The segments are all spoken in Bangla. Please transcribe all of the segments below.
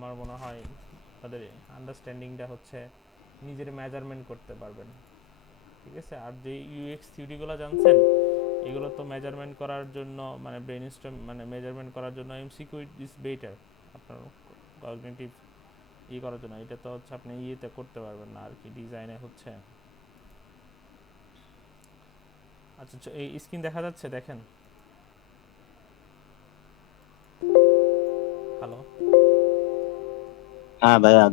আমার মনে হয় তাদের আন্ডারস্ট্যান্ডিংটা হচ্ছে নিজের মেজারমেন্ট করতে পারবেন। ঠিক আছে, আর যে ইউএক্স থিওরিগুলো জানছেন এগুলো তো মেজারমেন্ট করার জন্য মানে ব্রেন স্ট্রম মানে মেজারমেন্ট করার জন্য এমসিকিউ ইজ বেটার আপনার কগনিটিভ করার জন্য। এটা তো হচ্ছে আপনি ইয়েতে করতে পারবেন না আর কি, ডিজাইনে হচ্ছে। আচ্ছা এই স্ক্রিন দেখা যাচ্ছে, দেখেন। হ্যালো। হ্যাঁ ভাইয়া,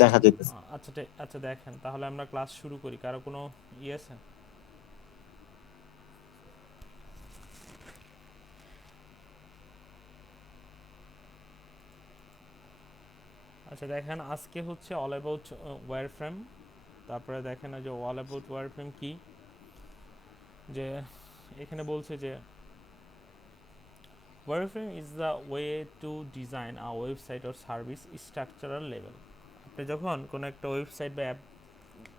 দেখা যেতেছে। আচ্ছা আচ্ছা দেখেন, তাহলে আমরা ক্লাস শুরু করি। কারো কোনো আছে? আচ্ছা দেখেন, আজকে হচ্ছে অল অ্যাবাউট ওয়্যার ফ্রেম। তারপরে দেখেন যে অল অ্যাবাউট ওয়্যার ফ্রেম কি, যে এখানে বলছে যে wireframe is the way to design a website or service structural level. আপনি যখন কোনো একটা ওয়েবসাইট বা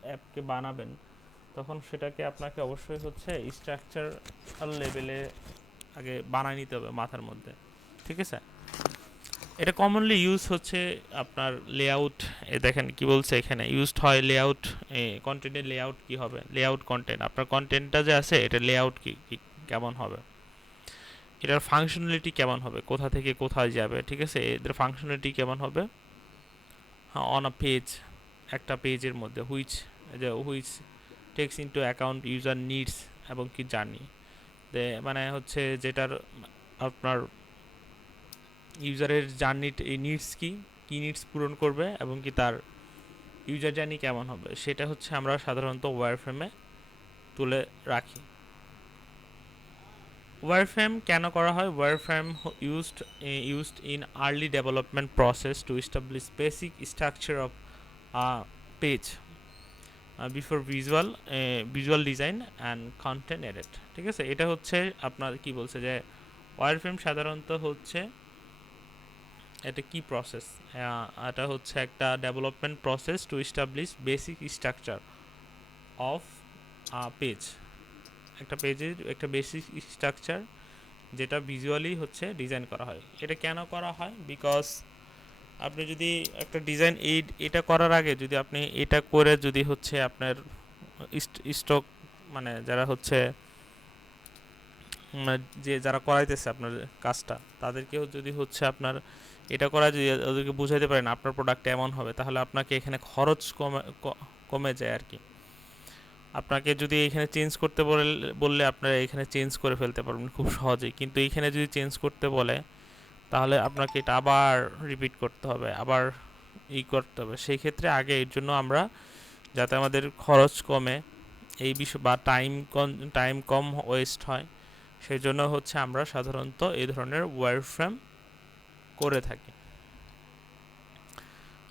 অ্যাপকে বানাবেন তখন সেটাকে আপনাকে অবশ্যই হচ্ছে স্ট্রাকচারাল লেভেলে আগে বানায় নিতে হবে মাথার মধ্যে। ঠিক আছে, এটা কমনলি ইউজ হচ্ছে আপনার লেআউট। দেখেন কি বলছে এখানে, ইউজড হয় লেআউট। কন্টেন্টের লেআউট কি হবে, লেআউট কন্টেন্ট, আপনার কন্টেন্টটা যে আছে এটা লেআউট কি কেমন হবে, এটার ফাংশনালিটি কেমন হবে, কোথা থেকে কোথায় যাবে। ঠিক আছে, এদের ফাংশনালিটি কেমন হবে। হ্যাঁ, অন আ পেজ, একটা পেজের মধ্যে which takes into account user needs এবং কি জার্নি। মানে হচ্ছে যেটার আপনার ইউজারের জার্নি নিডস কি কি নিডস পূরণ করবে এবং কি তার ইউজার জার্নি কেমন হবে, সেটা হচ্ছে আমরা সাধারণত ওয়্যারফ্রেমে তুলে রাখি। ওয়্যারফ্রেম কেন করা হয়? Wireframe used in early development process to establish basic structure of a page before visual design and content edit. ঠিক আছে, এটা হচ্ছে আপনার কি বলছে যে ওয়্যারফ্রেম সাধারণত হচ্ছে এটা কি প্রসেস, এটা হচ্ছে একটা development process to establish basic structure of page. একটা পেজের একটা বেসিক স্ট্রাকচার যেটা ভিজুয়ালি হচ্ছে ডিজাইন করা হয়। এটা কেন করা হয়? বিকজ আপনি যদি একটা ডিজাইন এটা করার আগে যদি আপনি এটা করে যদি হচ্ছে আপনার স্টক মানে যারা হচ্ছে যে যারা করাইতেছে আপনার কাজটা তাদেরকেও যদি হচ্ছে আপনার এটা করা যদি ওদেরকে বুঝাইতে পারেন আপনার প্রোডাক্ট এমন হবে, তাহলে আপনাকে এখানে খরচ কমে যায় আর কি। আপনাকে যদি এখানে চেঞ্জ করতে বললে আপনারা এখানে চেঞ্জ করে ফেলতে পারবেন খুব সহজেই, কিন্তু এইখানে যদি চেঞ্জ করতে বলে তাহলে আপনাকে এটা আবার রিপিট করতে হবে, আবার করতে হবে। সেই ক্ষেত্রে আগে এর জন্য আমরা যাতে আমাদের খরচ কমে এই বিষয় বা টাইম কম ওয়েস্ট হয়, সেই জন্য হচ্ছে আমরা সাধারণত এই ধরনের ওয়্যারফ্রেম করে থাকি।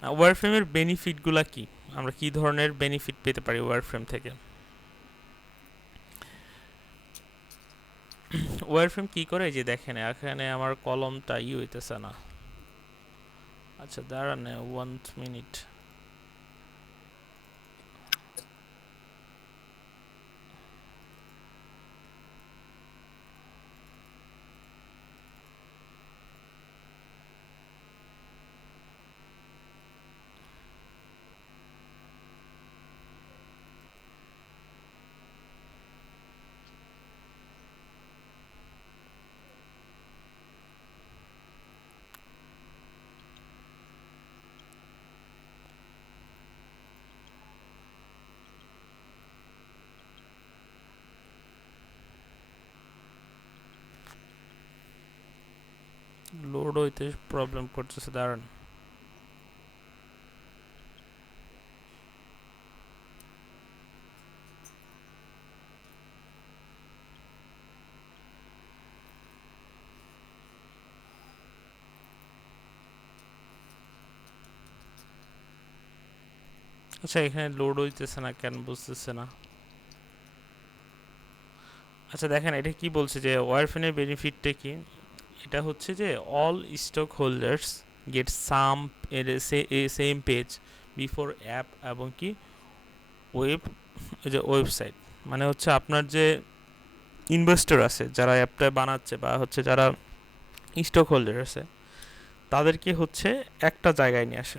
ওয়্যারফ্রেমের বেনিফিটগুলো কি, আমরা কি ধরনের বেনিফিট পেতে পারি ওয়্যারফ্রেম থেকে? ওয়্যারফ্রেম কি করে, যে দেখেন এখানে আমার কলমটা হইতেছে না। আচ্ছা দাঁড়ান 1 মিনিট। লোড হইতে প্রবলেম করতেছে, দাঁড়ান। আচ্ছা এখানে লোড হইতেছে না কেন বুঝতেছে না। আচ্ছা দেখেন এটা কি বলছে যে ওয়্যারফ্রেমের বেনিফিটটা কি। এটা হচ্ছে যে all stock holders get some same page before app এবং কি ওয়েবসাইট। মানে হচ্ছে আপনার যে ইনভেস্টর আছে যারা অ্যাপটা বানাচ্ছে বা হচ্ছে যারা স্টক হোল্ডার আছে তাদেরকে হচ্ছে একটা জায়গায় নিয়ে আসে।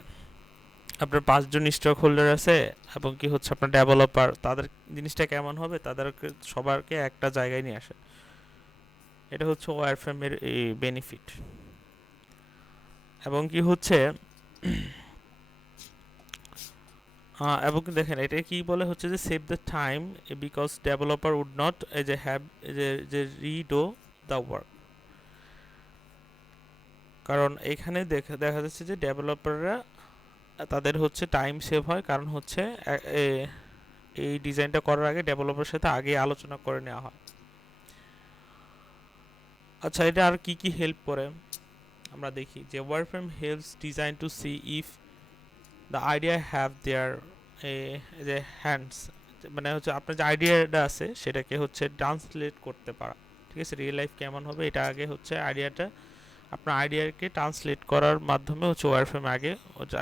আপনার 5 জন স্টক হোল্ডার আছে এবং কি হচ্ছে আপনার ডেভেলপার, তাদের জিনিসটা কেমন হবে, তাদেরকে সবারকে একটা জায়গায় নিয়ে আসে। এটা হচ্ছে ওয়্যারফ্রেমের এই বেনিফিট। এবং কি হচ্ছে এবং দেখেন এটা কি বলে হচ্ছে যে save the time because developer would not যে হ্যাভ যে রিডো দ্য ওয়ার্ক। কারণ এখানে দেখা যাচ্ছে যে ডেভেলপাররা তাদের হচ্ছে টাইম সেভ হয়, কারণ হচ্ছে এই ডিজাইনটা করার আগে ডেভেলপারের সাথে আগে আলোচনা করে নেওয়া হয়। আচ্ছা, এটা আর কি কি হেল্প করে আমরা দেখি যে wireframe helps design to see if the idea have their যে হ্যান্ডস, মানে হচ্ছে আপনার যে আইডিয়াটা আছে সেটাকে হচ্ছে ট্রান্সলেট করতে পারা। ঠিক আছে, রিয়েল লাইফ কেমন হবে এটা আগে হচ্ছে আইডিয়াটা, আপনার আইডিয়াকে ট্রান্সলেট করার মাধ্যমে হচ্ছে ওয়ারফ্রেম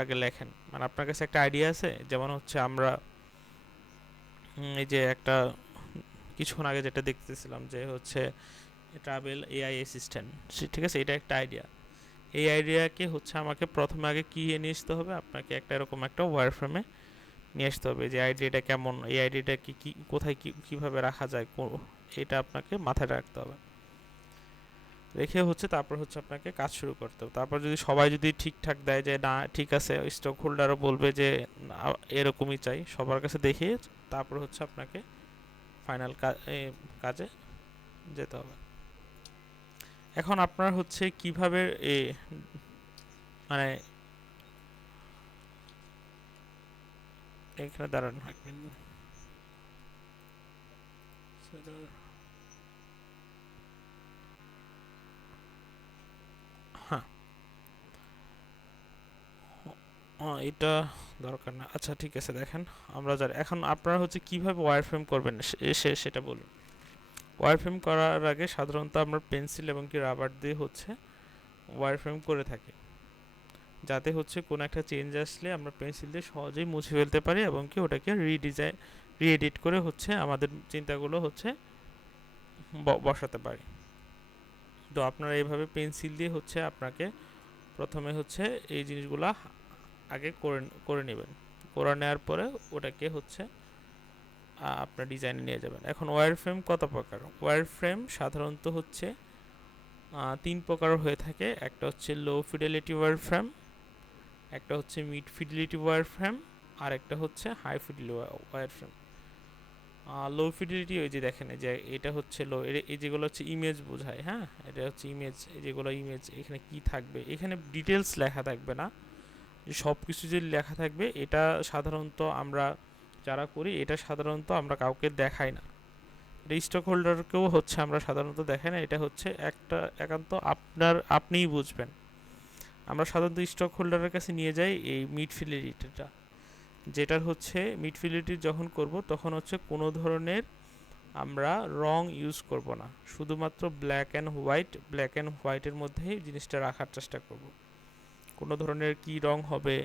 আগে লেখেন। মানে আপনার কাছে একটা আইডিয়া আছে, যেমন হচ্ছে আমরা এই যে একটা কিছুক্ষণ আগে যেটা দেখতেছিলাম যে হচ্ছে ট্রাভেল এআই অ্যাসিস্ট্যান্ট, ঠিক আছে, এটা একটা আইডিয়া। এই আইডিয়াকে হচ্ছে আমাকে প্রথমে আগে কি নিয়ে আসতে হবে, আপনাকে একটা এরকম একটা ওয়্যারফ্রেমে নিয়ে আসতে হবে যে আইডিয়াটা কেমন, এই আইডিয়াটা কি কোথায় কীভাবে রাখা যায়, এটা আপনাকে মাথায় রাখতে হবে। রেখে হচ্ছে তারপর হচ্ছে আপনাকে কাজ শুরু করতে হবে। তারপর যদি সবাই যদি ঠিকঠাক দেয় যে না ঠিক আছে, স্টক হোল্ডারও বলবে যে এরকমই চাই, সবার কাছে দেখিয়ে তারপর হচ্ছে আপনাকে ফাইনাল কাজে যেতে হবে। এখন আপনার হচ্ছে কিভাবে মানে এখানে দাঁড়ান, হ্যাঁ এটা দরকার না। আচ্ছা ঠিক আছে, দেখেন আমরা জানি এখন আপনারা হচ্ছে কিভাবে ওয়্যারফ্রেম করবেন সেটা বলুন। ওয়্যারফ্রেম করার আগে সাধারণত আমরা পেন্সিল এবং কি রাবার দিয়ে হচ্ছে ওয়্যারফ্রেম করে থাকি, যাতে হচ্ছে কোনো একটা চেঞ্জ আসলে আমরা পেন্সিল দিয়ে সহজেই মুছে ফেলতে পারি এবং কি ওটাকে রিএডিট করে হচ্ছে আমাদের চিন্তাগুলো হচ্ছে বসাতে পারি। তো আপনারা এইভাবে পেন্সিল দিয়ে হচ্ছে আপনাকে প্রথমে হচ্ছে এই জিনিসগুলো আগে করে নেবেন। করে নেওয়ার পরে ওটাকে হচ্ছে আপনার ডিজাইনে নিয়ে যাবেন। এখন ওয়্যারফ্রেম কত প্রকার? ওয়্যারফ্রেম সাধারণত হচ্ছে 3 প্রকার হয়ে থাকে। একটা হচ্ছে লো ফিডেলিটি ওয়্যারফ্রেম, একটা হচ্ছে মিড ফিডেলিটি ওয়্যারফ্রেম, আর একটা হচ্ছে হাই ফিডেলিটি ওয়্যারফ্রেম। লো ফিডেলিটি ওই যে দেখেন যে এটা হচ্ছে লো, এই যেগুলো হচ্ছে ইমেজ বোঝায়, হ্যাঁ এটা হচ্ছে ইমেজ, যেগুলো ইমেজ এখানে কি থাকবে, এখানে ডিটেলস লেখা থাকবে না, যে সব কিছু যে লেখা থাকবে এটা সাধারণত আমরা যারা করি এটা সাধারণত আমরা কাউকে দেখাই না, এটা স্টক হোল্ডারকেও হচ্ছে আমরা সাধারণত দেখাই না, এটা হচ্ছে একটা একান্ত আপনিই বুঝবেন। আমরা সাধারণত স্টক হোল্ডারের কাছে নিয়ে যাই এই মিড ফিডেলিটিটা, যেটার হচ্ছে মিড ফিডেলিটি যখন করব তখন হচ্ছে কোনো ধরনের আমরা রং ইউজ করব না, শুধুমাত্র ব্ল্যাক অ্যান্ড হোয়াইটের মধ্যেই জিনিসটা রাখার চেষ্টা করব। কোনো ধরনের কি রং হবে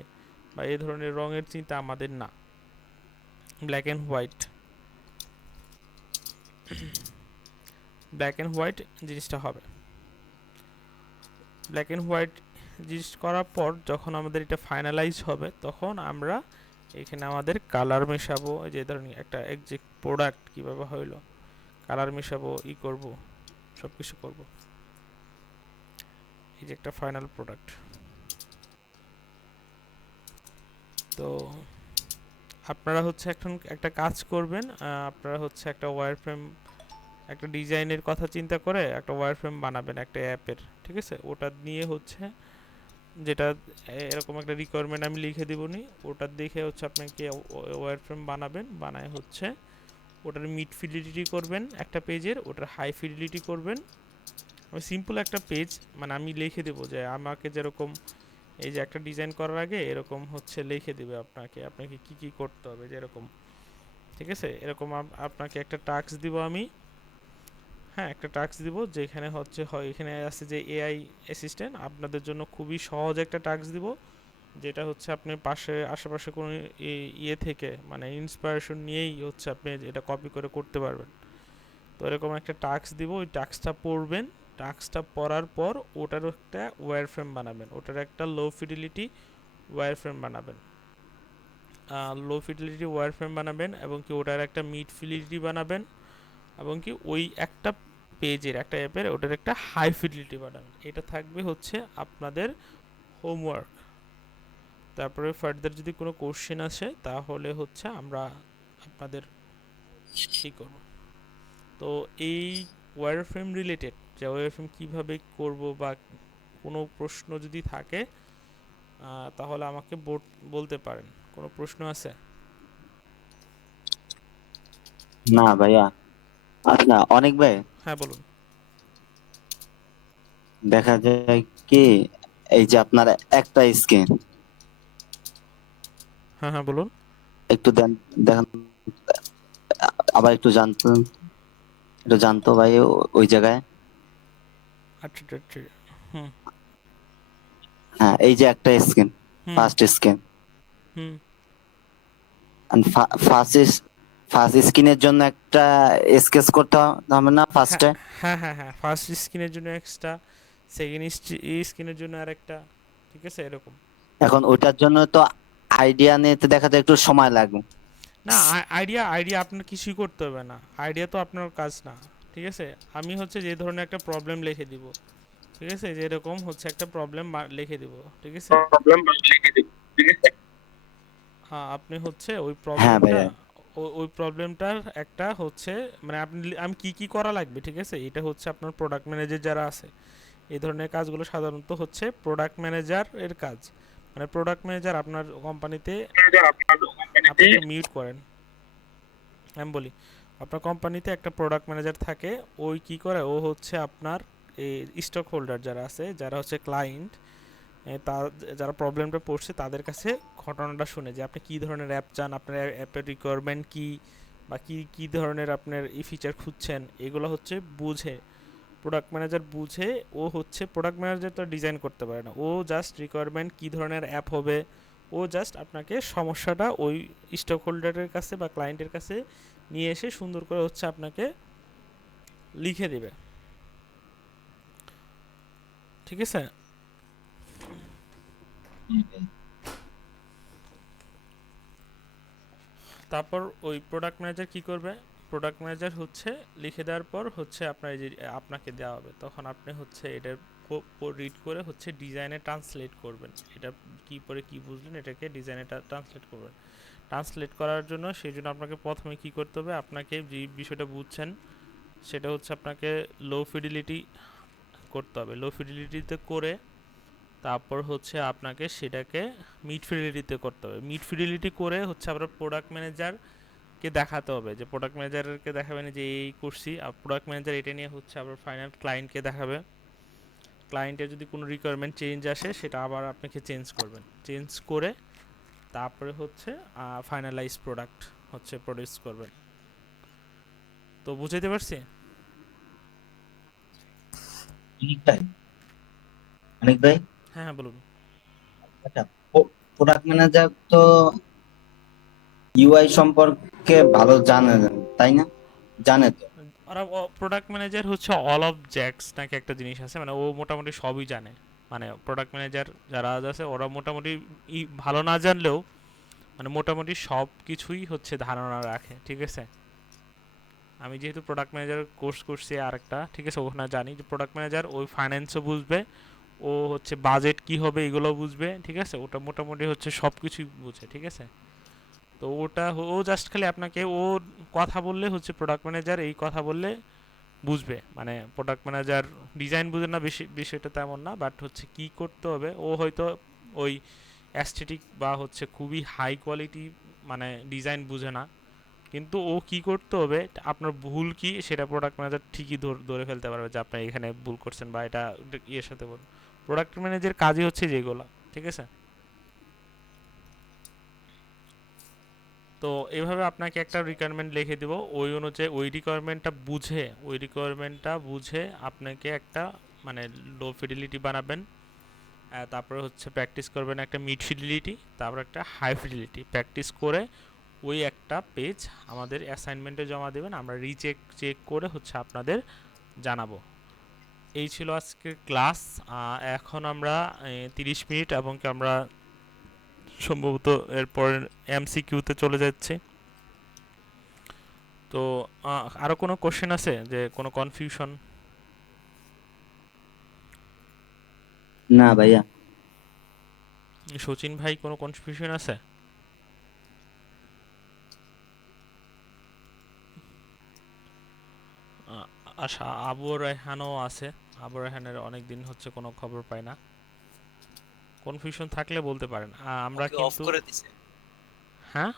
বা এই ধরনের রঙের চিন্তা আমাদের না, ব্ল্যাক অ্যান্ড হোয়াইট জিনিসটা হবে। ব্ল্যাক অ্যান্ড হোয়াইট জিনিস করার পর যখন আমাদের এটা ফাইনালাইজ হবে তখন আমরা এখানে আমাদের কালার মেশাবো, যে ধরুন একটা এক্সাক্ট প্রোডাক্ট কীভাবে হইলো, কালার মেশাবো, করব, সব কিছু করবো। এই যে একটা ফাইনাল প্রোডাক্ট। তো আপনারা হচ্ছে এখন একটা কাজ করবেন, আপনারা হচ্ছে একটা ওয়্যারফ্রেম, একটা ডিজাইনের কথা চিন্তা করে একটা ওয়্যারফ্রেম বানাবেন একটা অ্যাপের, ঠিক আছে, ওটা নিয়ে হচ্ছে যেটা এরকম একটা রিকোয়ারমেন্ট আমি লিখে দেবনি, ওটা দেখে হচ্ছে আপনাকে ওয়্যারফ্রেম বানাবেন, বানায় হচ্ছে ওটার মিড ফিডেলিটি করবেন একটা পেজের, ওটার হাই ফিডেলিটি করবেন। আমি সিম্পল একটা পেজ মানে আমি লিখে দেবো যে আমাকে যেরকম এই যে একটা ডিজাইন করার আগে এরকম হচ্ছে লিখে দেবে আপনাকে কি কি করতে হবে যেরকম, ঠিক আছে, এরকম আপনাকে একটা টাস্ক দিব আমি, হ্যাঁ একটা টাস্ক দিব যেখানে হচ্ছে এখানে আছে যে এআই অ্যাসিস্ট্যান্ট, আপনাদের জন্য খুবই সহজ একটা টাস্ক দিব, যেটা হচ্ছে আপনি আশেপাশে কোনো ইয়ে থেকে মানে ইন্সপিরেশন নিয়েই হচ্ছে আপনি এটা কপি করে করতে পারবেন। তো এরকম একটা টাস্ক দিব, ওই টাস্কটা পড়বেন, টাস্কটা পড়ার পর ওটার একটা ওয়্যার ফ্রেম বানাবেন, ওটার একটা লো ফিডিলিটি ওয়্যার ফ্রেম বানাবেন, লো ফিডিলিটি ওয়্যার ফ্রেম বানাবেন এবং কি ওটার একটা মিড ফিডিলিটি বানাবেন এবং কি ওই একটা পেজের একটা অ্যাপের ওটার একটা হাই ফিডিলিটি বানাবেন। এটা থাকবে হচ্ছে আপনাদের হোমওয়ার্ক। তারপরে ফার্দার যদি কোনো কোশ্চেন আসে তাহলে হচ্ছে আমরা আপনাদের কী করব। তো এই ওয়্যার ফ্রেম রিলেটেড যে ওয়্যার ফ্রেম কীভাবে করব বা কোনো প্রশ্ন যদি থাকে তাহলে আমাকে বলতে পারেন। কোনো প্রশ্ন আছে? না ভাইয়া। আচ্ছা অনেক ভাই, হ্যাঁ বলুন। দেখা যায় কি, এই যে আপনার একটা স্ক্রিন, হ্যাঁ হ্যাঁ বলুন। একটু দেন, দেখেন, আবার একটু জানতো ভাই ওই জায়গায়। আচ্ছা আচ্ছা আচ্ছা। হুম হ্যাঁ, এই যে একটা স্ক্রিন, হুম ফার্স্ট স্ক্রিন, হুম। ফার্স্ট ফার্স্ট স্ক্রিনের জন্য একটা স্কেচ করতে হবে না হ্যাঁ ফার্স্টে? হ্যাঁ হ্যাঁ হ্যাঁ, ফার্স্ট স্ক্রিনের জন্য এক্সট্রা, সেকেন্ড স্ক্রিনের জন্য আরেকটা, ঠিক আছে এরকম। এখন ওইটার জন্য তো আইডিয়া নিতে দেখা যায় একটু সময় লাগবে। না, আইডিয়া আইডিয়া আপনার কিছুই করতে হবে না, আইডিয়া তো আপনার কাজ না, ঠিক আছে। আমি হচ্ছে যে ধরনের একটা প্রবলেম লিখে দিব, ঠিক আছে, যেরকম হচ্ছে একটা প্রবলেম লিখে দিব, ঠিক আছে। হ্যাঁ, আপনি হচ্ছে ওই হ্যাঁ প্রবলেমটা, ভাইয়া। ওই প্রবলেমটার একটা হচ্ছে মানে আপনি আমি কি কি করা লাগবে, ঠিক আছে, এটা হচ্ছে আপনার প্রোডাক্ট ম্যানেজার যারা আছে এই ধরনের কাজগুলো সাধারণত হচ্ছে প্রোডাক্ট ম্যানেজার এর কাজ। মানে প্রোডাক্ট ম্যানেজার আপনার কোম্পানিতে, আপনি একটু মিউট করেন, আমি বলি। আপনার কোম্পানিতে একটা প্রোডাক্ট ম্যানেজার থাকে, ওই কি করে, ও হচ্ছে আপনার এই স্টক হোল্ডার যারা আছে, যারা হচ্ছে ক্লায়েন্ট, তার যারা প্রবলেমটা পড়ছে তাদের কাছে ঘটনাটা শুনে যে আপনি কী ধরনের অ্যাপ চান, আপনার অ্যাপের রিকোয়ারমেন্ট কী, বা কী কী ধরনের আপনার এই ফিচার খুঁজছেন, এগুলো হচ্ছে বুঝে প্রোডাক্ট ম্যানেজার বুঝে। ও হচ্ছে প্রোডাক্ট ম্যানেজার তো ডিজাইন করতে পারে না, ও জাস্ট রিকোয়ারমেন্ট কী ধরনের অ্যাপ হবে, ও জাস্ট আপনাকে সমস্যাটা ওই স্টক হোল্ডারের কাছে বা ক্লায়েন্টের কাছে নিয়ে এসে সুন্দর করে হচ্ছে আপনাকে লিখে দেবে, ঠিক আছে। তারপর ওই প্রোডাক্ট ম্যানেজার কি করবে, প্রোডাক্ট ম্যানেজার হচ্ছে লিখে দেওয়ার পর হচ্ছে আপনার এই যে আপনাকে দেওয়া হবে, তখন আপনি হচ্ছে এটার রিড করে হচ্ছে ডিজাইনে ট্রান্সলেট করবেন, এটা কি পরে কি বুঝলেন এটাকে ডিজাইনে ট্রান্সলেট করবেন। ট্রান্সলেট করার জন্য সেই জন্য আপনাকে প্রথমে কি করতে হবে, আপনাকে যে বিষয়টা বুঝছেন সেটা হচ্ছে আপনাকে লো ফিডিলিটি করতে হবে, লো ফিডিলিটিতে করে তারপর হচ্ছে আপনাকে সেটাকে মিড ফিডিলিটিতে করতে হবে, মিড ফিডিলিটি করে হচ্ছে আপনার প্রোডাক্ট ম্যানেজারকে দেখাতে হবে, যে প্রোডাক্ট ম্যানেজারকে দেখাবেন যে এই করছি, আর প্রোডাক্ট ম্যানেজার এটা নিয়ে হচ্ছে আবার ফাইনাল ক্লায়েন্টকে দেখাবে। ক্লায়েন্টের যদি কোনো রিকোয়ারমেন্ট চেঞ্জ আসে সেটা আবার আপনাকে চেঞ্জ করবেন, চেঞ্জ করে তারপরে হচ্ছে ফাইনালাইজ প্রোডাক্ট হচ্ছে প্রডিউস করবেন। তো বুঝাইতে পারছি? অনেকটাই, অনেক ভাই। হ্যাঁ হ্যাঁ বলুন। আচ্ছা, প্রোডাক্ট ম্যানেজার তো ইউআই সম্পর্কে ভালো জানে, তাই না? জানে তো। ওরা প্রোডাক্ট ম্যানেজার হচ্ছে অল অফ জ্যাক্স নাকি একটা জিনিস আছে, মানে ও মোটামুটি সবই জানে। মানে প্রোডাক্ট ম্যানেজার যারা আছে ওরা মোটামুটি ভালো না জানলেও মানে মোটামুটি সব কিছুই হচ্ছে ধারণা রাখে, ঠিক আছে। আমি যেহেতু প্রোডাক্ট ম্যানেজার কোর্স করছি আর একটা, ঠিক আছে, ওখানে জানি যে প্রোডাক্ট ম্যানেজার ওই ফাইন্যান্সও বুঝবে, ও হচ্ছে বাজেট কি হবে এগুলো বুঝবে, ঠিক আছে, ওটা মোটামুটি হচ্ছে সব কিছুই বুঝে, ঠিক আছে। তো ওটা ও জাস্ট খালি আপনাকে ও কথা বললে হচ্ছে প্রোডাক্ট ম্যানেজার এই কথা বললে বুঝবে, মানে প্রোডাক্ট ম্যানেজার ডিজাইন বুঝে না, বেশি বিষয়টা তেমন না, বাট হচ্ছে কি করতে হবে ও হয়তো ওই অ্যাস্থেটিক বা হচ্ছে খুবই হাই কোয়ালিটি মানে ডিজাইন বুঝে না, কিন্তু ও কি করতে হবে, আপনার ভুল কি সেটা প্রোডাক্ট ম্যানেজার ঠিকই ধরে ফেলতে পারবে যে আপনি এখানে ভুল করছেন বা এটা ইয়ের সাথে বলুন। প্রোডাক্ট ম্যানেজার কাজই হচ্ছে যেগুলো, ঠিক আছে। তো এভাবে আপনাকে একটা রিকোয়ারমেন্ট লিখে দেবো, ওই অনুযায়ী ওই রিকোয়ারমেন্টটা বুঝে আপনাকে একটা মানে লো ফিডিলিটি বানাবেন। তারপরে হচ্ছে প্র্যাকটিস করবেন একটা মিড ফিডিলিটি, তারপর একটা হাই ফিডিলিটি প্র্যাকটিস করে ওই একটা পেজ আমাদের অ্যাসাইনমেন্টে জমা দেবেন, আমরা চেক করে হচ্ছে আপনাদের জানাবো। এই ছিল আজকের ক্লাস। এখন আমরা 30 মিনিট এবং কি আমরা সম্ভবত এরপর এমসিকিউতে চলে যাচ্ছি। তো আরও কোনো কোশ্চেন আছে, যে কোনো কনফিউশন? না ভাইয়া। সচিন ভাই, কোনো কনফিউশন আছে? আচ্ছা, আবু রায়হানও আছে। আবু রায়হানের অনেক দিন হচ্ছে কোনো খবর পাই না। কনফিউশন থাকলে বলতে পারেন, আমরা ওকে অফ কিন্তু। করে দিছে। হ্যাঁ,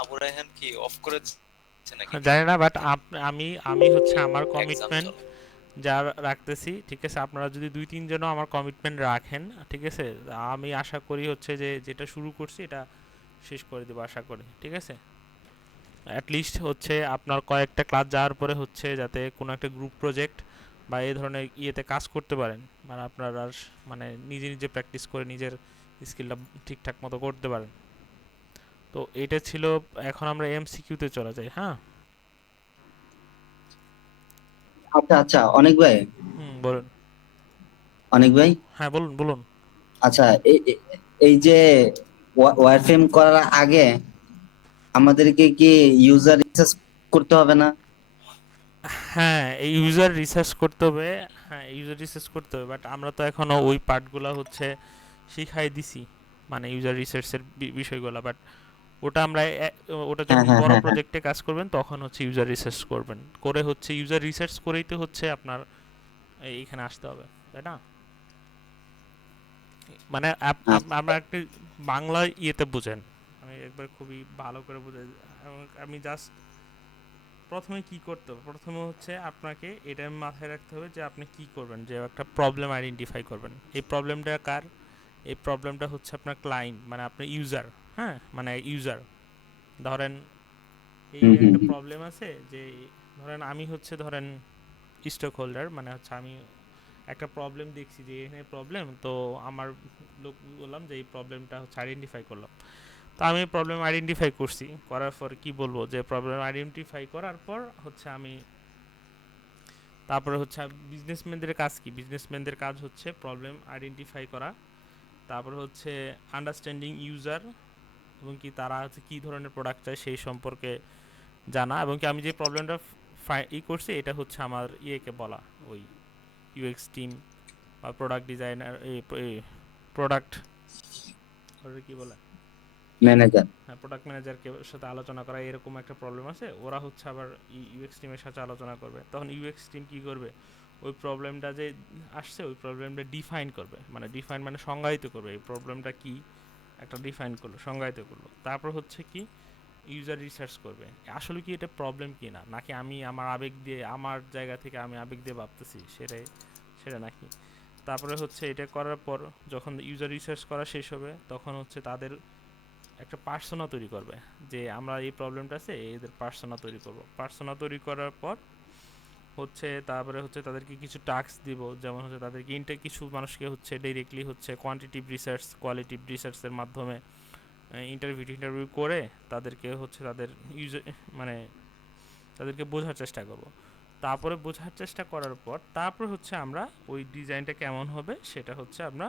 আবু রায়হান কি অফ করে দিচ্ছে নাকি? জানি না, বাট আমি আমি হচ্ছে আমার এক্সাম কমিটমেন্ট চলে। যা রাখতেছি, ঠিক আছে? আপনারা যদি 2-3 জনও আমার কমিটমেন্ট রাখেন, ঠিক আছে, আমি আশা করি হচ্ছে যে যেটা শুরু করছি এটা শেষ করে দেবো আশা করি, ঠিক আছে? অ্যাটলিস্ট হচ্ছে আপনার কয়েকটা ক্লাস যাওয়ার পরে হচ্ছে যাতে কোনো একটা গ্রুপ প্রজেক্ট বা এই ধরনের ইয়েতে কাজ করতে পারেন, মানে আপনার আর মানে নিজে নিজে প্র্যাকটিস করে নিজের স্কিলটা ঠিকঠাক মতো করতে পারেন। তো এটা ছিল। এখন আমরা এমসিকিউতে চলে যাই। হ্যাঁ, আচ্ছা আচ্ছা, অনেক ভাই। বলুন। অনেক ভাই, হ্যাঁ, বলুন বলুন। আচ্ছা এই যে ওয়ারফ্রেম করার আগে আমাদেরকে কি ইউজার রিসার্চ করতে হবে না? হ্যাঁ, এই ইউজার রিসার্চ করতে হবে। হ্যাঁ, ইউজার রিসার্চ করতে হবে, বাট আমরা তো এখনও ওই পার্টগুলো হচ্ছে শিখাই দিছি, মানে ইউজার রিসার্চের বিষয়গুলো। বাট ওটা আমরা ওটা হ্যাঁ যখন হ্যাঁ বড় হ্যাঁ হ্যাঁ। প্রজেক্টে কাজ করবেন তখন হচ্ছে ইউজার রিসার্চ করবেন, করে হচ্ছে ইউজার রিসার্চ করেই তো হচ্ছে আপনার এইখানে আসতে হবে, তাই না? মানে আমরা আচ্ছা একটা বাংলা ইয়েতে বুঝেন, আমি একবার খুবই ভালো করে বুঝাই। আমি জাস্ট প্রথমে কি করতে হবে, প্রথমে হচ্ছে আপনাকে এটা মাথায় রাখতে হবে যে আপনি কি করবেন, যে একটা প্রবলেম আইডেন্টিফাই করবেন। এই প্রবলেমটা কার? এই প্রবলেমটা হচ্ছে আপনার ক্লায়েন্ট, মানে আপনার ইউজার। হ্যাঁ, মানে ইউজার। ধরেন এই হুম হুম একটা হুম। প্রবলেম আছে যে, ধরেন আমি হচ্ছে ধরেন স্টক হোল্ডার, মানে হচ্ছে আমি একটা প্রবলেম দেখছি যে এখানে প্রবলেম, তো আমার লোক বললাম যে এই প্রবলেমটা হচ্ছে আইডেন্টিফাই করলাম। তো আমি প্রবলেম আইডেন্টিফাই করছি, করার পর কি বলবো, যে প্রবলেম আইডেন্টিফাই করার পর হচ্ছে আমি তারপরে হচ্ছে বিজনেসম্যানদের কাজ কি, বিজনেসম্যানদের কাজ হচ্ছে প্রবলেম আইডেন্টিফাই করা, তারপরে হচ্ছে আন্ডারস্ট্যান্ডিং ইউজার, এবং কি তারা হচ্ছে কী ধরনের প্রোডাক্ট চায় সেই সম্পর্কে জানা, এবং কি আমি যে প্রবলেমটা করছি এটা হচ্ছে আমার ইয়েকে বলা, ওই ইউএক্স টিম বা প্রোডাক্ট ডিজাইনার, এই প্রোডাক্ট কি বলে, ম্যানেজার। হ্যাঁ, প্রোডাক্ট ম্যানেজারকে সাথে আলোচনা করা, এরকম একটা প্রবলেম আছে, ওরা হচ্ছে আবার ইউএক্স টিমের সাথে আলোচনা করবে। তখন ইউএক্স টিম কী করবে, ওই প্রবলেমটা যে আসছে ওই প্রবলেমটা ডিফাইন করবে, মানে ডিফাইন মানে সংজ্ঞায়িত করবে, এই প্রবলেমটা কি একটা ডিফাইন করলো, সংজ্ঞায়িত করলো। তারপর হচ্ছে কি ইউজার রিসার্চ করবে, আসলে কি এটা প্রবলেম কি না, নাকি আমি আমার আবেগ দিয়ে, আমার জায়গা থেকে আমি আবেগ দিয়ে ভাবতেছি সেটাই, সেটা নাকি। তারপরে হচ্ছে এটা করার পর যখন ইউজার রিসার্চ করা শেষ হবে তখন হচ্ছে তাদের একটা পার্সোনা তৈরি করবে, যে আমরা এই প্রবলেমটা আছে এদের পার্সোনা তৈরি করব। পার্সোনা তৈরি করার পর হচ্ছে তারপরে হচ্ছে তাদেরকে কিছু টাস্ক দিব, যেমন হচ্ছে তাদেরকে কিছু মানুষকে হচ্ছে ডাইরেক্টলি হচ্ছে কোয়ান্টিটিভ রিসার্চ কোয়ালিটিভ রিসার্চের মাধ্যমে ইন্টারভিউ করে তাদেরকে হচ্ছে তাদের ইউজার, মানে তাদেরকে বোঝার চেষ্টা করব। তারপরে বোঝার চেষ্টা করার পর তারপর হচ্ছে আমরা ওই ডিজাইনটা কেমন হবে সেটা হচ্ছে আমরা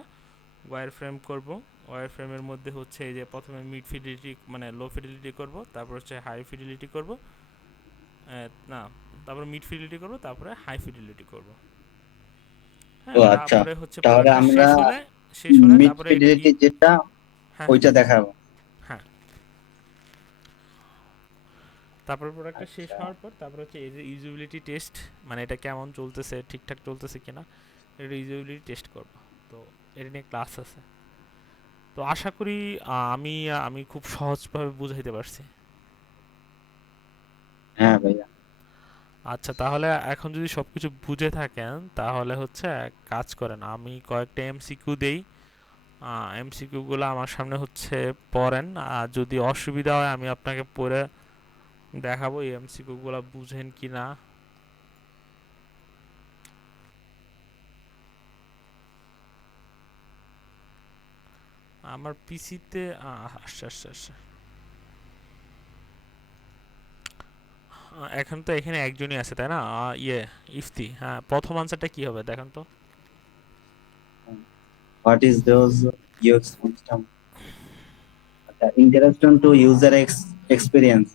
ওয়্যার ফ্রেম করব। ওয়্যার ফ্রেমের মধ্যে হচ্ছে এই যে প্রথমে মিড ফিডিলিটি মানে লো ফিডিলিটি করব, তারপর হচ্ছে হাই ফিডিলিটি করব, না, তারপরে মিড ফিডিলিটি করব, তারপরে হাই ফিডিলিটি করব। ও হ্যাঁ, আচ্ছা, তারপরে হচ্ছে তাহলে প্রোডাক্টটা আমরা শেষ হলে মিড তারপরে ফিডিলিটি যেটা হ্যাঁ হ্যাঁ ওইটা দেখাবো। হ্যাঁ। তারপর প্রোডাক্টটা শেষ আচ্ছা। হওয়ার পর তারপর হচ্ছে এই যে ইউজিবিলিটি টেস্ট, মানে এটা কেমন চলতেছে, ঠিকঠাক চলতেছে কিনা, এটা ইউজিবিলিটি টেস্ট করব। তো এটা নিয়ে ক্লাস আছে। তো আশা করি আমি আমি খুব সহজভাবে বুঝাইতে পারছি। হ্যাঁ ভাইয়া। আচ্ছা, তাহলে এখন যদি সব কিছু বুঝে থাকেন তাহলে হচ্ছে এক কাজ করেন, আমি কয়েকটা এমসিকিউ দেই, এমসিকিউগুলো আমার সামনে হচ্ছে পড়েন, আর যদি অসুবিধা হয় আমি আপনাকে পড়ে দেখাবো এই এমসিকিউগুলো বুঝেন কি না। আমার পিসিতে আসছে আসছে আসছে। এখন তো এখানে একজনই আছে তাই না? ইয়ে, ইফতি। হ্যাঁ, প্রথম আনসারটা কি হবে দেখেন তো। What is those UX system? Introduction to user experience.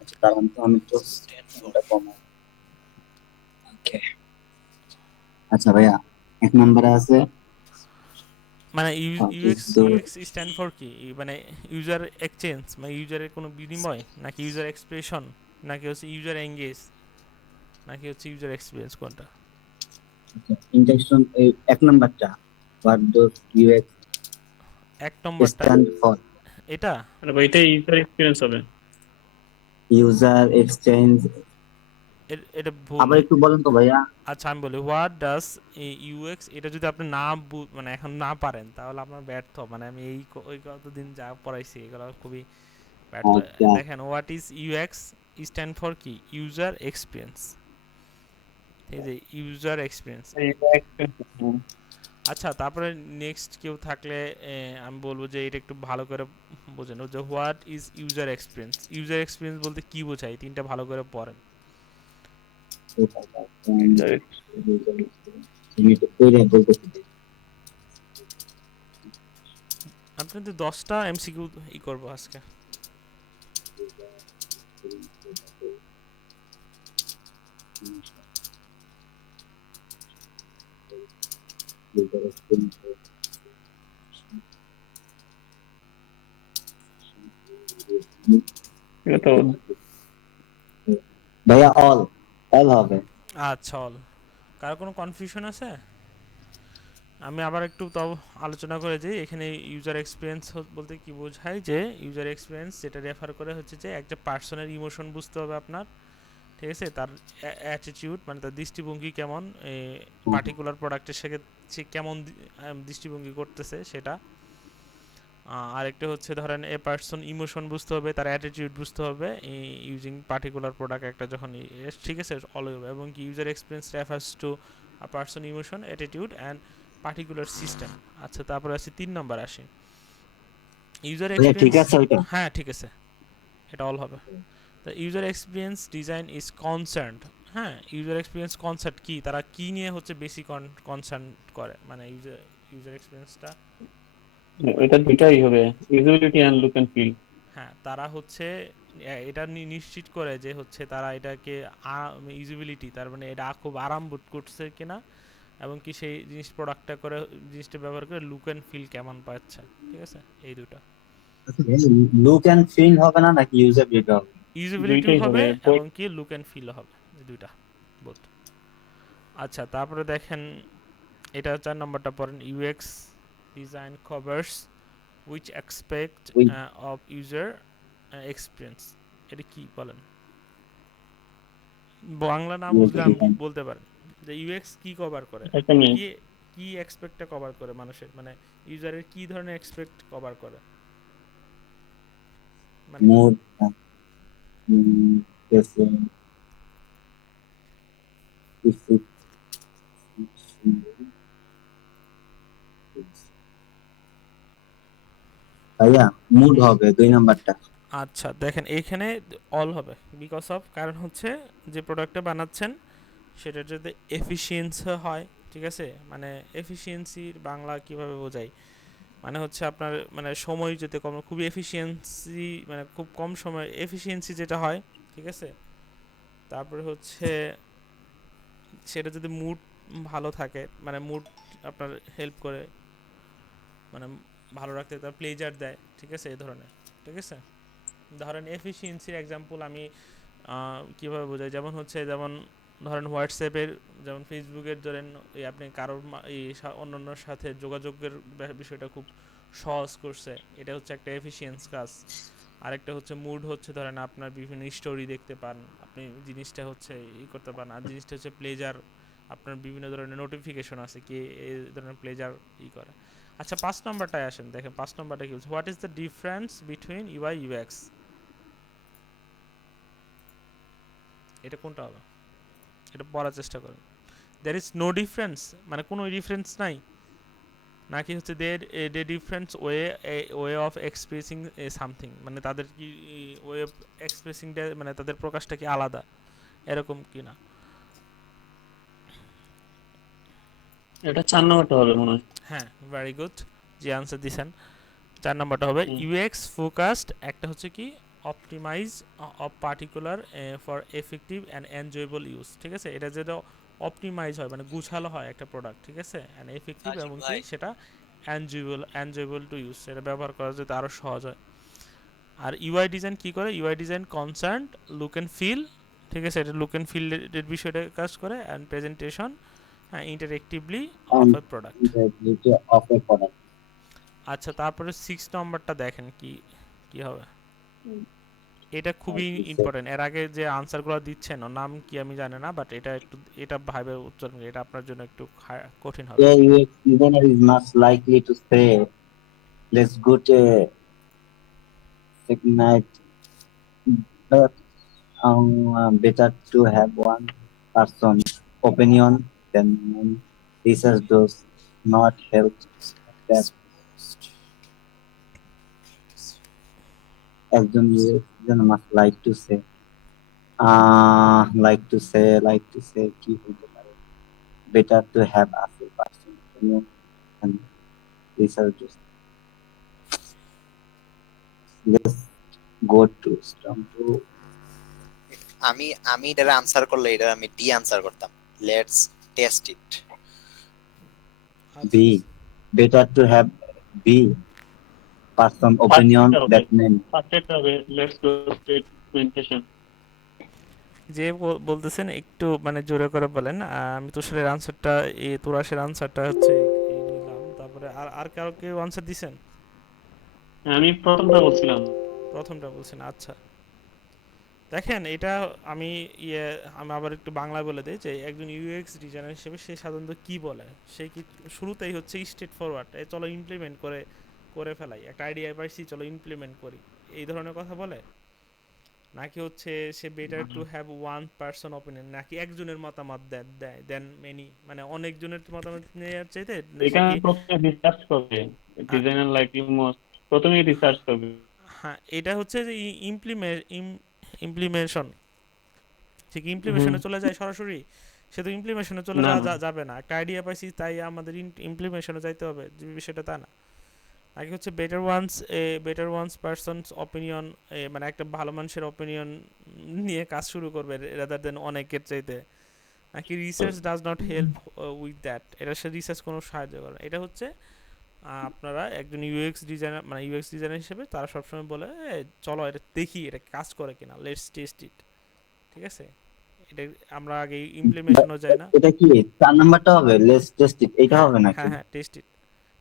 আচ্ছা কারণ তো আমি তো স্ট্যান্ড ফর এটা কমাই। ওকে আচ্ছা ভাইয়া, এক নম্বরে আছে মানে what is UX the UX stand for কি? মানে ইউজার এক্সচেঞ্জ, মানে ইউজারের কোনো বিনিময়, নাকি ইউজার এক্সপ্রেশন, নাকি হচ্ছে ইউজার এঙ্গেজ, নাকি হচ্ছে ইউজার এক্সপিরিয়েন্স, কোনটা? introduction এই এক নম্বরটা what does UX এক নম্বরটা stand for? এটা। আরে ভাই এটা ইউজার এক্সপিরিয়েন্স হবে। user exchange। এটা ভুল। আবার একটু বলেন তো ভাইয়া। আচ্ছা আমি বলি, হোয়াট ডাজ ইউএক্স, এটা যদি আপনি না মানে এখন না পারেন তাহলে আপনার ব্যর্থ। মানে আমি ওই কতদিন যা পড়াইছি এগুলো খুবই ব্যর্থ। আচ্ছা দেখেন, what is UX stand for কি? User experience. এই যে ইউজার এক্সপিরিয়েন্স। আচ্ছা, তারপরে নেক্সট কেউ থাকলে আমি বলবো যে এটা একটু ভালো করে বোঝেন, যে what is user experience. User experience বলতে কি বোঝায়, তিনটা ভালো করে পড়েন। আমি একটু কইরে বলতেছি। আপনাদের 10টা এমসিকিউ ই করবো আজকে। এটা তো ভাইয়া অল অল হবে। আচ্ছা, অল। কারো কোনো কনফিউশন আছে? আমি আবার একটু তাও আলোচনা করে যাই। এখানে ইউজার এক্সপিরিয়েন্স বলতে কি বোঝায়, যে ইউজার এক্সপিরিয়েন্স যেটা রেফার করে হচ্ছে যে একটা পার্সনের ইমোশন বুঝতে হবে আপনার, ঠিক আছে? তার অ্যাটিটিউড, মানে তার দৃষ্টিভঙ্গি কেমন, পার্টিকুলার প্রোডাক্টের সাথে সে কেমন দৃষ্টিভঙ্গি করতেছে সেটা। আরেকটা হচ্ছে ধরেন এ পার্সন ইমোশন বুঝতে হবে, তার অ্যাটিটিউড বুঝতে হবে ইউজিং পার্টিকুলার প্রোডাক্ট একটা যখন ঠিক আছে, অল হবে। এবং কি user experience refers to a person emotion, attitude and particular system. আচ্ছা, তারপরে আসি 3 নম্বর আসি, ইউজার ভাইয়া ঠিক এক্সপিরিয়েন্স। আছে ওইটা। হ্যাঁ ঠিক আছে, এটা অল হবে। The user experience design is concerned. হ্যাঁ, ইউজার এক্সপিরিয়েন্স কনসার্ট কি, তারা কি নিয়ে হচ্ছে বেশি কনসার্ন করে, মানে ইউজার এক্সপিরিয়েন্সটা। এটা দুটাই হবে, usability and look and feel. হ্যাঁ, তারা হচ্ছে এটা নিশ্চিত করে যে হচ্ছে তারা এটাকে ইউজিবিলিটি, তার মানে এটা খুব আরাম বোধ করছে কিনা, এবং কি সেই প্রোডাক্টটা করে, জিনিসটা ব্যবহার করে লুক অ্যান্ড ফিল কেমন পাচ্ছে, ঠিক আছে? এই দুটো। লুক এন্ড ফিল হবে না নাকি ইউজাবিলিটি হবে? ইউজিবিলিটিও দুইটাই হবে হবে। এবং কি লুক অ্যান্ড ফিলও হবে, এই দুইটা বোধ। আচ্ছা, তারপরে দেখেন, এটা 4 নম্বরটা পড়েন, UX design covers which expect ওই অফ ইউজার এক্সপিরিয়েন্স। এটা কি বলেন? বাংলা না বুঝলে আমি বলতে পারেন যে ইউএক্স কি কভার করে, এটা আমি কি কি এক্সপেক্টটা কভার করে মানুষের, মানে ইউজারের কি ধরনের এক্সপেক্ট কভার করে, মানে মোর ভাইয়া মুড হবে 2 নাম্বারটা। আচ্ছা দেখেন, এইখানে অল হবে বিকজ অফ, কারণ হচ্ছে যে প্রোডাক্টটা বানাচ্ছেন সেটা যাতে এফিসিয়েন্সি হয়, ঠিক আছে? মানে এফিসিয়েন্সির বাংলা কিভাবে বোঝাই, মানে হচ্ছে আপনার মানে সময় যেতে কম, খুবই এফিসিয়েন্সি, মানে খুব কম সময় এফিসিয়েন্সি যেটা হয়, ঠিক আছে? তারপরে হচ্ছে সেটা যদি মুড ভালো থাকে, মানে মুড আপনার হেল্প করে, মানে ভালো রাখতে, তার প্লেজার দেয়, ঠিক আছে? এই ধরনের, ঠিক আছে? ধরেন এফিসিয়েন্সির এক্সাম্পল আমি কীভাবে বোঝাই, যেমন হচ্ছে, যেমন ধরেন হোয়াটসঅ্যাপের, যেমন ফেসবুকের ধরেন এই আপনি কারোর অন্যান্যর সাথে যোগাযোগের বিষয়টা খুব সহজ করছে, এটা হচ্ছে একটা এফিসিয়েন্স কাজ। আরেকটা হচ্ছে মুড, হচ্ছে ধরেন আপনার বিভিন্ন স্টোরি দেখতে পান, আপনি জিনিসটা হচ্ছে করতে পারেন। আর জিনিসটা হচ্ছে প্লেজার, আপনার বিভিন্ন ধরনের নোটিফিকেশন আছে কি এই ধরনের প্লেজার করে। আচ্ছা, 5 নম্বরটায় আসেন, দেখেন 5 নম্বরটা কি বলছে, what is the difference between UI UX. এটা কোনটা হবে, এটা পড়ার চেষ্টা করেন। দ্যার ইজ নো ডিফারেন্স, মানে কোনো ডিফারেন্স নাই। নাকি হচ্ছে they different way of expressing something, মানে তাদের কি ওয়ে অফ এক্সপ্রেসিং, মানে তাদের প্রকাশটা কি আলাদা, এরকম কি না? এটা 4 নম্বরটা হবে মনে হয়। হ্যাঁ, ভেরি গুড, যে আনসার দিছেন। 4 নম্বরটা হবে হুম। ইউএক্স ফোকাসড, একটা হচ্ছে কি optimize of particular for effective and enjoyable use. ঠিক আছে, এটা যেটা অপটিমাইজ হয় মানে গুছালো হয় একটা প্রোডাক্ট, ঠিক আছে, অ্যান্ড এফেক্টিভ, সাজিদ এবং কি ভাই, সেটা এনজয়েবল টু ইউজ, সেটা ব্যবহার করা যাতে আরও সহজ হয়। আর ইউআই ডিজাইন কি করে? UI design concern look and feel, ঠিক আছে, এটা লুক অ্যান্ড ফিলের বিষয়টা কাজ করে, and presentation interactively of and a product. the of a product. আচ্ছা, তারপরে 6 নম্বরটা দেখেন কি কি হবে। এটা খুবই ইম্পর্টেন্ট। এর আগে যে আনসারগুলো দিচ্ছেন ওর নাম কি আমি জানি না, বাট এটা একটু, এটা ভাবে উচ্চারণ করে, এটা আপনার জন্য একটু কঠিন হবে। A UX designer is much likely to say, let's go to night, but better to have one person opinion than many. Research does not help that একজন UX designer must like to say কি হতে পারে, better to have a person opinion than research does. Let's go to strong to আমি আমি এটার আনসার করলে এটা আমি ডি আনসার করতাম, let's test it. B. Better to have B person opinion that many. ফার্স্টেরটা হবে let's go straight to impression. যে বলতেছেন একটু মানে জোরে করে বলেন। আমি তুষারের আনসারটা, তুরাশের আনসারটা হচ্ছে এই নিলাম। তারপরে আর আর কারো কেউ আনসার দিছেন? আমি প্রথমটা বলছিলাম। প্রথমটা বলছেন, আচ্ছা। দেখেন এটা আমি ইয়ে আমি আবার একটু বাংলায় বলে দিই যে একজন ইউএক্স ডিজাইনার হিসেবে সে সাধারণত কি বলে, সে কি শুরুতেই হচ্ছে স্ট্রেট ফরওয়ার্ড, চলো ইমপ্লিমেন্ট করে ফেলাই, একটা আইডিয়া পাইছি চলো ইমপ্লিমেন্ট করি, এই ধরনের কথা বলে, নাকি হচ্ছে সে better to have one person opinion, নাকি একজনের মতামত দেয় দেন মেনি, মানে অনেকজনের মতামত নেওয়ার চাইতে সে এখানে কি প্রথমে রিসার্চ করবে, ডিজাইনার লাইক ইউ মোস্ট প্রথমেই রিসার্চ করবে। হ্যাঁ, এটা হচ্ছে যে ইমপ্লিমেশন, ঠিক হুম। ইমপ্লিমেশনে চলে যায় সরাসরি, সে তো ইমপ্লিমেশনে চলে না না, যাবে না, একটা আইডিয়া পাইছি তাই আমাদের ইমপ্লিমেশনে যাইতে হবে, যে বিষয়টা তা না। নাকি হচ্ছে বেটার ওয়ান্স পারসনস অপিনিয়ন, মানে একটা ভালো মানুষের অপিনিয়ন নিয়ে কাজ শুরু করবে রাদার দেন অনেকের চাইতে। নাকি research does not help with that, এটা সে রিসার্চ কোনো সাহায্য করে না। এটা হচ্ছে আপনারা একজন ইউএক্স ডিজাইনার, মানে ইউএক্স ডিজাইনার হিসেবে তারা সবসময় বলে চলো এটা দেখি এটা কাজ করে কিনা, লেটস টেস্ট ইট, ঠিক আছে। এটা আমরা আগে ইমপ্লিমেশনও যাই না। এটা কি 4 নাম্বারটা হবে, লেটস টেস্ট ইট, এটা হ্যাঁ হবে নাকি? হ্যাঁ হ্যাঁ, টেস্ট ইট,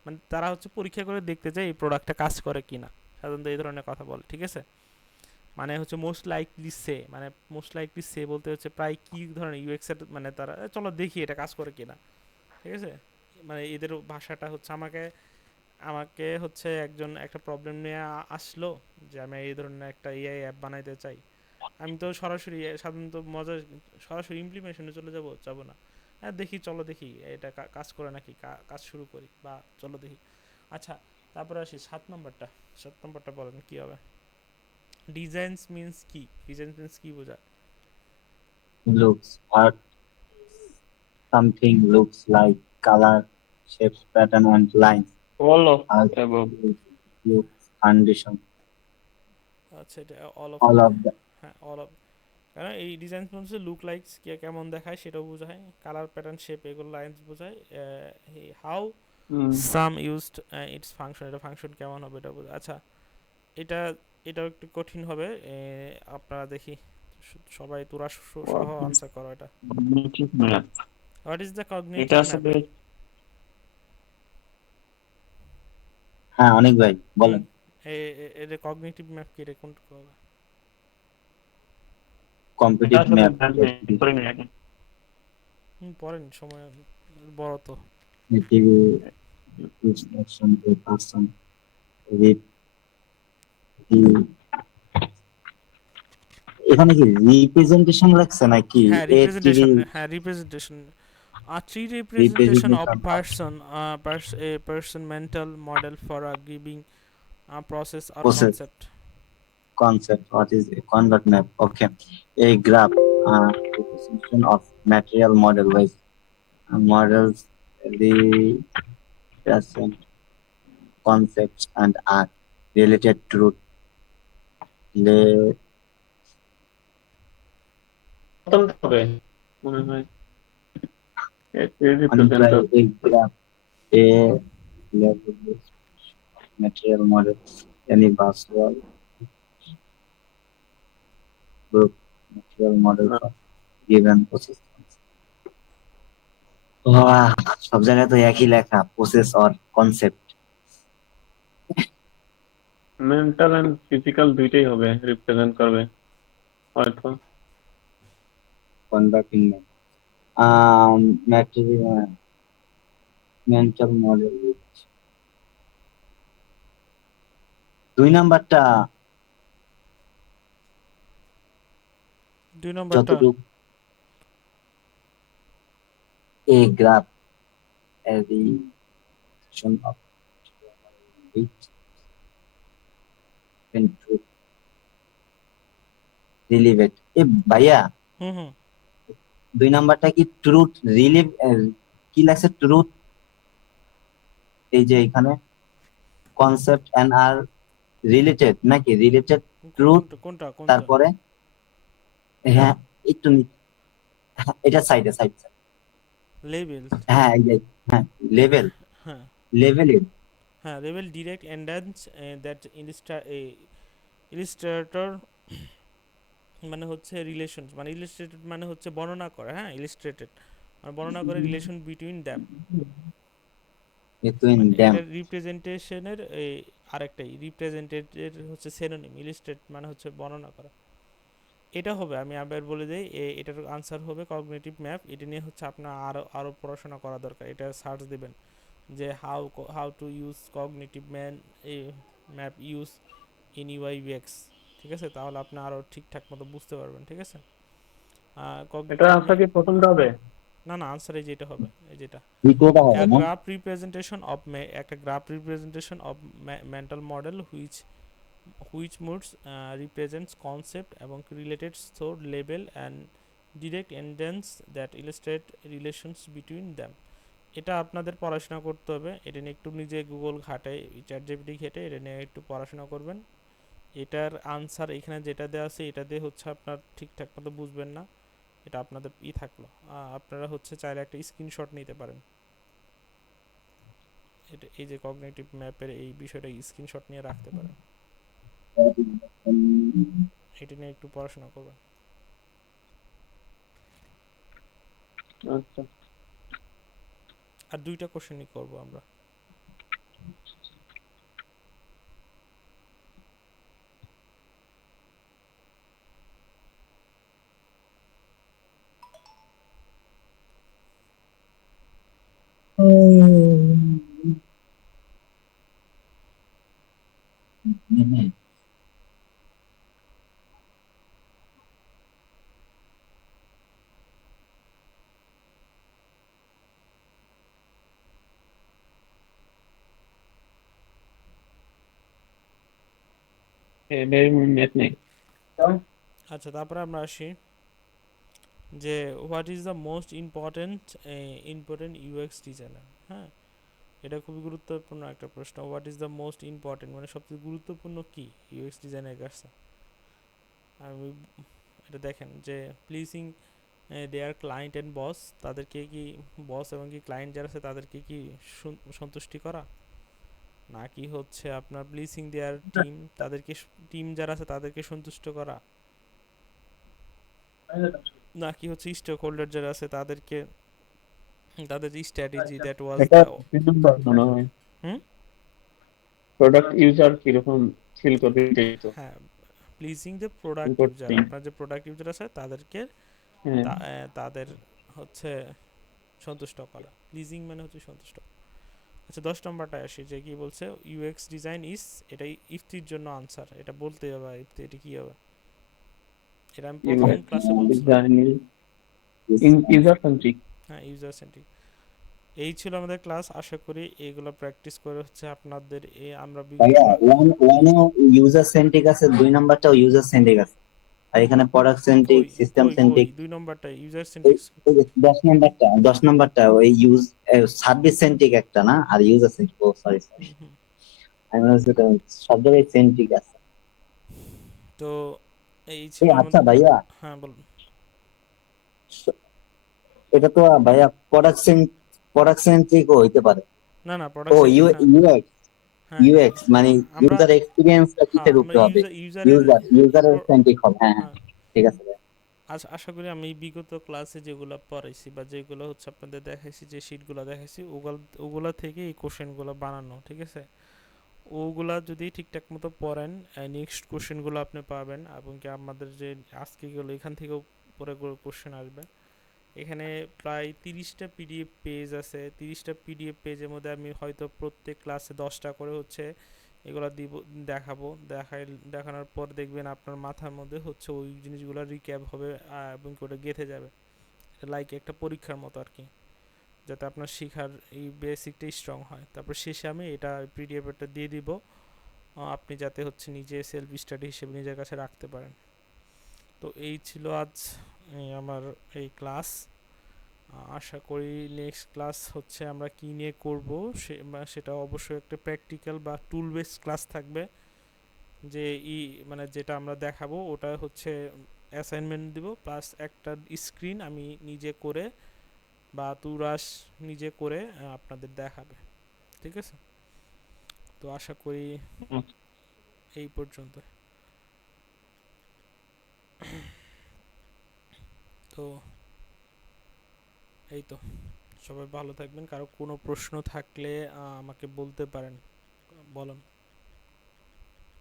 মানে তারা হচ্ছে পরীক্ষা করে দেখতে চায় এই প্রোডাক্টটা কাজ করে কিনা, সাধারণত এই ধরনের কথা বলে, ঠিক আছে। মানে হচ্ছে মোস্ট লাইকলি সে বলতে হচ্ছে প্রায় কি ধরনের ইউএক্স এর, মানে তারা চলো দেখি এটা কাজ করে কিনা, ঠিক আছে। মানে এদের ভাষাটা হচ্ছে আমাকে আমাকে হচ্ছে একজন একটা প্রবলেম নিয়ে আসলো যে আমি এই ধরনের একটা এআই অ্যাপ বানাইতে চাই, আমি তো সরাসরি সাধারণত মজা সরাসরি ইমপ্লিমেশনে চলে যাব না, হ্যাঁ দেখি চলো দেখি এটা কাজ করে নাকি, কাজ শুরু করি, বা চলো দেখি। আচ্ছা, তারপরে আসি 7 নম্বরটা বলেন কি হবে। ডিজাইনস মিন্স কি বোঝায়? Looks what something looks like, color, shapes, pattern and lines all of are above. looks condition, আচ্ছা, এটা all of, all of the হ্যাঁ অল অফ, কারণ এই ডিজাইন হচ্ছে লুক লাইকস কেমন দেখায় সেটাও বোঝায়, কালার প্যাটার্ন শেপ এগুলো লাইন্স বোঝায়, how some used it's function, এটা ফাংশন কেমন হবে এটা বোঝায়। আচ্ছা, এটা এটাও একটু কঠিন হবে, আপনারা দেখি সবাই তোরা সহ আনসার করো এটা। Cognitive map. What is the এটা কগনিটিভ ম্যাপ? আসলে হ্যাঁ অনেক ভাই বলেন। এর কগনিটিভ ম্যাপ কি রে, কোনটা হবে? এটা Competitive আসলে map, জানলে করে নিয়ে আগে। পড়েন, সময় বড় তো। cognitive action a person with the এখানে কি রিপ্রেজেন্টেশন লাগছে নাকি হ্যাঁ a TV? Representation, A tree representation of representation a person mental model for a giving a process or process concept. concept. What is a convert map? Okay, a graph, representation of material model with models represent concepts and are related to le- প্রথমটা হবে মনে হয় Anuprai, রিপ্রেজেন্টার। a graph, a level material model, universal group material model for given process. সব জায়গায় তো একই লেখা process or concept. Mental and physical দুইটাই হবে, রিপ্রেজেন্ট করবে হয়তো। Converting material mental model. 2 নাম্বারটা 2 নম্বরটা যতটুকু a graph addition of which into relevant এ ভাইয়া হুম হুম 2 নাম্বারটা কি ট্রুথ রিলিভ কি লাগছে ট্রুথ এই যে এখানে কনসেপ্ট এন্ড আর রিলেটেড নাকি রিলেটেড ট্রুথ কোনটা কোনটা কোনটা তারপরে হ্যাঁ একটু হ্যাঁ, এটা সাইডে সাইড লেভেল হ্যাঁ এই যে হ্যাঁ লেভেল হ্যাঁ লেভেল হ্যাঁ লেভেল ডিরেক্ট এন্ডেন্স দ্যাট ইলিস্ট্রেটর মানে হচ্ছে রিলেশন মানে ইলিস্ট্রেটেড মানে হচ্ছে বর্ণনা করে, হ্যাঁ ইলিস্ট্রেটেড মানে বর্ণনা করে রিলেশন বিটুইন দ্যাম, between মানে them এটার রিপ্রেজেন্টেশনের আরেকটাই রিপ্রেজেন্টেটেড হচ্ছে সিনোনিম, ইলিস্ট্রেট মানে হচ্ছে বর্ণনা করা। এটা হবে, আমি আবার বলে দিই, এটার আনসার হবে কগনিটিভ ম্যাপ। এটা নিয়ে হচ্ছে আপনার আরও আরও পড়াশোনা করা দরকার। এটা সার্চ দিবেন যে how to use cognitive map use in UI UX, ঠিক আছে? তাহলে আপনি আরও ঠিকঠাক মতো বুঝতে পারবেন, ঠিক আছে? এটার কগনিটিভ আনসার কি প্রথমটা হবে? না না, আনসার এই যেটা হবে, এই যেটা দ্বিতীয়টা হবে না একটা graph representation of mental model which modes represents concept এবং related source label and direct evidence that illustrate relations between them. এটা আপনাদের পড়াশোনা করতে হবে। এটা নিয়ে একটু নিজে গুগল ঘাটে চ্যাট জিপিটি ঘেটে এটা নিয়ে একটু পড়াশোনা করবেন। এটার আনসার এখানে যেটা দেওয়া আছে এটা দিয়ে হচ্ছে আপনার ঠিকঠাক মতো বুঝবেন না, এটা আপনাদের থাকলো। আপনারা হচ্ছে চাইলে একটা স্ক্রিনশট নিতে পারেন। এটা এই যে কগনিটিভ ম্যাপের এই বিষয়টা স্ক্রিনশট নিয়ে রাখতে পারেন। এটা নিয়ে একটু পড়াশোনা করবেন। আচ্ছা আর 2টা কোশ্চেনই করবো আমরা। এদের নেট নেই। আচ্ছা, তারপরে আমরা আসি যে what is the most important UX designer. হ্যাঁ, এটা খুবই গুরুত্বপূর্ণ একটা প্রশ্ন। What is the most important মানে সবচেয়ে গুরুত্বপূর্ণ কি ইউএক্স ডিজাইনের কাছে? আমি এটা দেখেন যে প্লিজিং দেয়ার ক্লায়েন্ট অ্যান্ড বস, তাদেরকে কি বস এবং কি ক্লায়েন্ট যারা আছে তাদেরকে কি সন্তুষ্টি করা, নাকি হচ্ছে আপনার প্লিজিং দেয়ার টিম, তাদেরকে টিম যারা আছে তাদেরকে সন্তুষ্ট করা, নাকি হচ্ছে স্টেক হোল্ডার যারা আছে তাদেরকে তাদের যে স্ট্র্যাটেজি দ্যাট ওয়াজ এটা দ্য দুই নম্বর মনে হয়। হুম প্রোডাক্ট ইউজার কিরকম ফিল করবে এটাই তো হ্যাঁ, pleasing the product user, important. আপনার যে প্রোডাক্ট ইউজার আছে তাদেরকে হ্যাঁ তাদের হচ্ছে সন্তুষ্ট করা। প্লিজিং মানে হচ্ছে সন্তুষ্ট। আচ্ছা, 10 নম্বরটায় আসি যে কি বলছে ইউএক্স ডিজাইন ইজ, এটাই ইফতির জন্য আনসার। এটা বলতে হবে ইফতি, এটা কি হবে? এটা আমি প্রথম ক্লাসে বলছিলাম। Design user centric. হ্যাঁ ইউজার সেন্ট্রিক। এই ছিল আমাদের ক্লাস, আশা করি এইগুলো প্র্যাকটিস করে হচ্ছে আপনাদের আমরা বিগত ভাইয়া ওয়ানও ইউজার সেন্ট্রিক আছে, 2 নাম্বারটাও ইউজার সেন্ট্রিক আছে, আর এখানে প্রোডাক্ট সেন্ট্রিক, কই সিস্টেম কই কই সেন্ট্রিক। 2 নম্বরটা ইউজার এই সেন্ট্রিক। এই যে 10 নাম্বারটা ওই সার্ভিস সেন্ট্রিক একটা না, আর ইউজার সেন্ট্রিক, ও সরি সরি, আমি মনে হচ্ছে এটা সব জায়গায় সেন্ট্রিক আছে। তো এই এই ছিল আচ্ছা আমাদের। ভাইয়া, হ্যাঁ বলুন। এটা তো ভাইয়া প্রোডাক্ট সেন্ট্রিকও হইতে পারে। না না ও প্রোডাক্ট সেন্ট্রিক না। ইউএক্স, হ্যাঁ ইউএক্স মানে আমরা ইউজার এক্সপিরিয়েন্সটা হ্যাঁ কিসের আমরা উপরে হবে? ইউজারের ইউজারের সেন্ট্রিক হবে, হ্যাঁ হ্যাঁ, হ্যাঁ ঠিক আছে ভাইয়া। আশা করি আমি বিগত ক্লাসে যেগুলো পড়াইছি বা যেগুলো হচ্ছে আপনাদের দেখাইছি, যে শিটগুলো দেখাইছি, ওগুলা থেকে এই কোশ্চেনগুলো বানানো, ঠিক আছে? ওগুলা যদি ঠিকঠাক মতো পড়েন, নেক্সট কোশ্চেনগুলো আপনি পাবেন, এবং কি আমাদের যে আজকে গেলো এখান থেকেও পরে কোশ্চেন আসবে। এখানে প্রায় 30টা পিডিএফ পেজ আছে। 30টা পিডিএফ পেজের মধ্যে আমি হয়তো প্রত্যেক ক্লাসে 10টা করে হচ্ছে এগুলো দিব, দেখাবো। দেখানোর পর দেখবেন আপনার মাথার মধ্যে হচ্ছে ওই জিনিসগুলো রিক্যাপ হবে, এবং কি ওটা গেঁথে যাবে। লাইক একটা পরীক্ষার মতো আর কি, যাতে আপনার শেখার এই বেসিকটা স্ট্রং হয়। তারপর শেষে আমি এটা পিডিএফটা দিয়ে দিব, আপনি যাতে হচ্ছে নিজে সেলফ স্টাডি হিসেবে নিজের কাছে রাখতে পারেন। তো এই ছিল আজ আমার এই ক্লাস। আশা করি নেক্সট ক্লাস হচ্ছে আমরা কী নিয়ে করব, সেটা অবশ্যই একটা প্র্যাকটিক্যাল বা টুল বেসড ক্লাস থাকবে। যে মানে যেটা আমরা দেখাবো ওটা হচ্ছে অ্যাসাইনমেন্ট দিব, প্লাস একটা স্ক্রিন আমি নিজে করে বা তুরাস নিজে করে আপনাদের দেখাবে, ঠিক আছে? তো আশা করি এই পর্যন্ত। তো এই তো, সবাই ভালো থাকবেন। কারো কোনো প্রশ্ন থাকলে আমাকে বলতে পারেন, বলেন।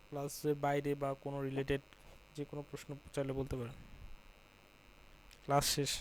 ক্লাসের বাইরে বা কোনো রিলেটেড যে কোনো প্রশ্ন চাইলে বলতে পারেন। ক্লাস শেষ।